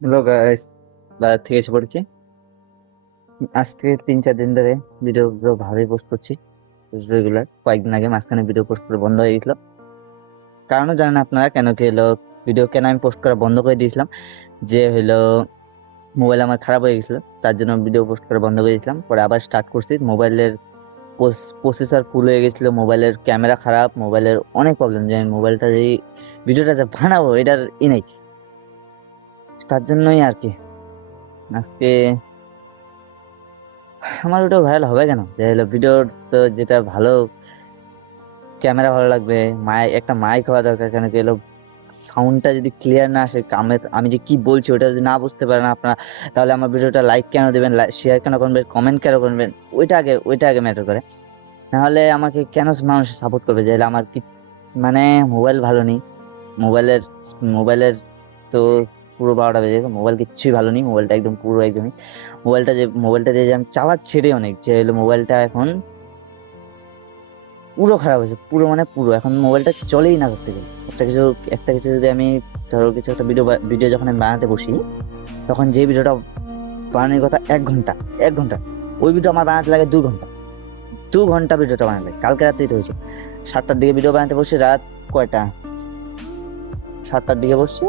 Hello guys, বাজার থেকে এসে পড়েছি। আজকে 3-4 দিন ধরে ভিডিও ভালোই পোস্ট করছি রেগুলার। কয়েকদিন আগে মাঝখানে ভিডিও পোস্ট করে বন্ধ হয়ে গেছিল, কারণও জানেন আপনারা কেন কি হলো। ভিডিও কেন আমি পোস্ট করা বন্ধ করে দিয়েছিলাম, যে হলো মোবাইল আমার খারাপ হয়ে গেছিলো, তার জন্য ভিডিও পোস্ট করা বন্ধ করে দিয়েছিলাম। পরে আবার স্টার্ট করছি। মোবাইলের প্রসেসর ফুল হয়ে গেছিলো, মোবাইলের ক্যামেরা খারাপ, মোবাইলের অনেক প্রবলেম। যে মোবাইলটা এই ভিডিওটা যে বানাবো এটার নেই, তার জন্যই আর কি আজকে আমার ওটা ভাইরাল হবে কেন, যে হলো ভিডিওর তো যেটা ভালো ক্যামেরা ভালো লাগবে, একটা মাইক হওয়া দরকার। কেন কি হলো সাউন্ডটা যদি ক্লিয়ার না আসে, আমি যে কি বলছি ওটা যদি না বুঝতে পারেন আপনারা, তাহলে আমার ভিডিওটা লাইক কেন দেবেন, শেয়ার কেন করবেন, কমেন্ট কেন করবেন, ওইটা আগে ম্যাটার করে। নাহলে আমাকে কেন মানুষ সাপোর্ট করবে? যে আমার কি মানে মোবাইল ভালো নেই, মোবাইলের মোবাইলের তো পুরো 12টা বেজে গেছে। মোবাইল কিচ্ছুই ভালো নেই, মোবাইলটা একদম পুরো একদমই মোবাইলটা দিয়ে যে আমি চালাচ্ছি এটাই অনেক। যে হলো মোবাইলটা এখন পুরো খারাপ হয়েছে, পুরো মানে পুরো এখন মোবাইলটা চলেই না করতে গেলে। একটা কিছু যদি আমি ধরো কিছু একটা ভিডিও যখন আমি বানাতে বসি, তখন যে ভিডিওটা বানানোর কথা 1 ঘন্টা, ওই ভিডিও আমার বানাতে লাগে 2 ঘন্টা ভিডিওটা বানাতে লাগে। কালকে রাত্রেই তো হয়েছে, 7টার দিকে ভিডিও বানাতে বসছি, রাত কয়টা 7টার দিকে বসছি,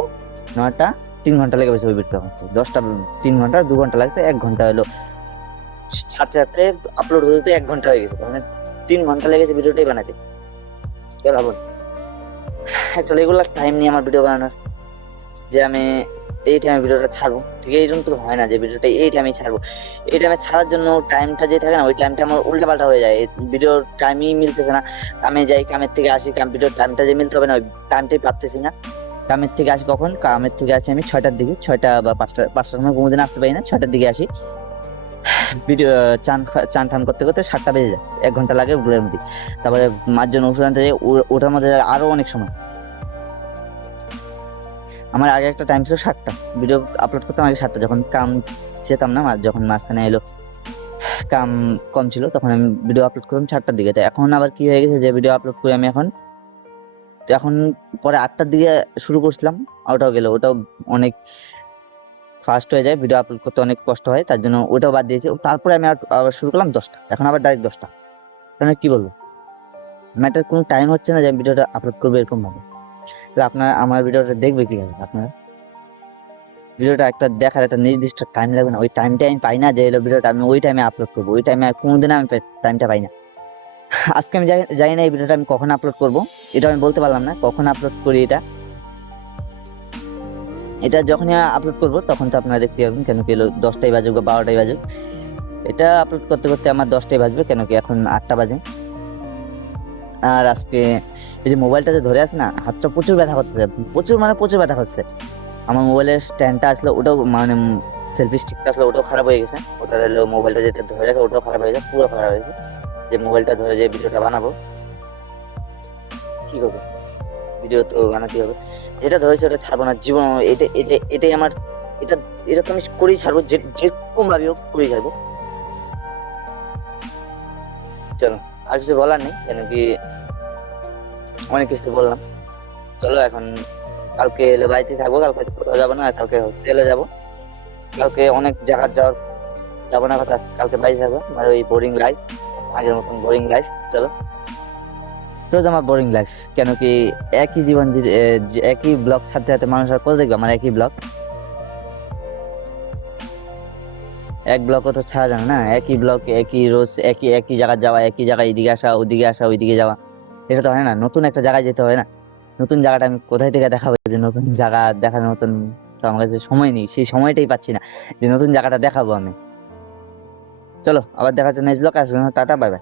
9টা, 3 ঘন্টা লেগে গেছে ওই ভিডিওটা বানাতে। 10টা 3 ঘন্টা, 2 ঘন্টা লাগছে, 1 ঘন্টা হলো ছাড়তে ছাড়তে আপলোড হতে 1 ঘন্টা হয়ে গেছে। মানে 3 ঘন্টা লেগেছে ভিডিওটাই বানাতে। এবার ভাবুন, একটা রেগুলার টাইম নিয়ে আমার ভিডিও বানানোর, যে আমি এই টাইমে ভিডিওটা ছাড়বো, ঠিক এই জন্য তো হয় না যে ভিডিওটা এই টাইমে ছাড়বো। এই টাইমে ছাড়ার জন্য টাইমটা যে থাকে না, ওই টাইমটা আমার উল্টাপাল্টা হয়ে যায়, ভিডিওর টাইমই মিলতেছে না। আমি যাই কামের থেকে আসি, ভিডিওর টাইমটা যে মিলতে হবে না, ওই টাইমটাই পারতেছি না। কামের থেকে আসি কখন? কামের থেকে আসি আমি 6টার দিকে, 6টা বা 5টার সময় কোনোদিন আসতে পারি না, 6টার দিকে আসি। ভিডিও চান টান করতে করতে 7টা বেজে যায়, 1 ঘন্টা লাগে ঘুরে মধ্যে। তারপরে মার জন্য ওষুধ আনতে যাই, ওটার মধ্যে আরো অনেক সময়। আমার আগে একটা টাইম ছিল 7টা, ভিডিও আপলোড করতাম আগে 7টা, যখন কাম যেতাম না, যখন মাঝখানে এলো কাম কম ছিল, তখন আমি ভিডিও আপলোড করতাম 7টার দিকে। তো এখন আবার কি হয়ে গেছে, যে ভিডিও আপলোড করি আমি এখন পরে 8টার দিকে শুরু করছিলাম, ওটাও গেল, ওটাও অনেক ফাস্ট হয়ে যায়, ভিডিও আপলোড করতে অনেক কষ্ট হয়, তার জন্য ওটাও বাদ দিয়েছি। তারপরে আমি আবার শুরু করলাম 10টা, এখন আবার ডাইরেক্ট 10টা। মানে কি বলবো, ম্যাটার কোনো টাইম হচ্ছে না যে আমি ভিডিওটা আপলোড করবো এরকম ভাবে। আপনার আমার ভিডিওটা দেখবে কিভাবে? আপনারা ভিডিওটা একটা দেখার একটা নির্দিষ্ট টাইম লাগবে না? ওই টাইমটা আমি পাই না, যে হলো ভিডিওটা আমি ওই টাইমে আপলোড করবো, ওই টাইমে কোনোদিন আমি টাইমটা পাই না। আজকে আমি জানি না এই ভিডিওটা আমি কখন আপলোড করবো, এটা আমি বলতে পারলাম না কখন আপলোড করি। এটা যখনই আপলোড করবো তখন তো আপনারা দেখতে পাবেন, কেন কি হলো 10টাই বাজুক বা 12টাই বাজুক, এটা আপলোড করতে করতে আমার 10টাই বাজবে, কেন কি এখন 8টা বাজে। আর আজকে এই যে মোবাইলটা যে ধরে আছে না, হাতটা প্রচুর ব্যথা করছে, প্রচুর ব্যথা করছে। আমার মোবাইলের স্ট্যান্ডটা আসলে ওটাও মানে সেলফি স্টিকটা আসলে ওটাও খারাপ হয়ে গেছে, ওটা হলো মোবাইলটা যেটা ধরে রাখে ওটাও খারাপ হয়ে গেছে, পুরো খারাপ হয়ে গেছে। যে মোবাইলটা ধরে যে ভিডিওটা বানাবো, কি করবো, ভিডিও তো বানাতে হবে। যেটা ধরেছে ওটা ছাড়বো না জীবন। এটাই আমার, এটা এটা তো আমি করেই ছাড়বো, যেরকম ভাবে হোক করেই ছাড়বো। চলো, আর কিছু বলার নেই, কেন কি অনেক কিছু বললাম। চলো এখন কালকে এলে বাড়িতে থাকবো, কালকে কোথাও যাবো না, আর কালকে হোস্টেলে যাবো। কালকে অনেক জায়গা যাবো না কথা, কালকে বাড়িতে থাকবো। আমার ওই বোরিং লাইফ, আগের মতন বোরিং লাইফ। চলো, রোজ আমার বোরিং লাইফ, কেন কি একই জীবন, একই ব্লগ ছাড়তে ছাড়তে মানুষ আর কত দেখবে আমার একই ব্লগ? এক ব্লকও তো ছাড়া যাবে না, একই ব্লক, একই রোজ, একই একই জায়গায় যাওয়া, একই জায়গায় এদিকে আসা, ওদিকে আসা, ওইদিকে যাওয়া, এটা তো হয় না। নতুন একটা জায়গায় যেতে হয় না? নতুন জায়গাটা আমি কোথায় থেকে দেখাবো? যে নতুন জায়গা দেখানোর মতন তো আমার কাছে সময় নেই, সেই সময়টাই পাচ্ছি না যে নতুন জায়গাটা দেখাবো আমি। চলো, আবার দেখার জন্য নেক্সট ব্লগ আসবে। Tata, bye bye.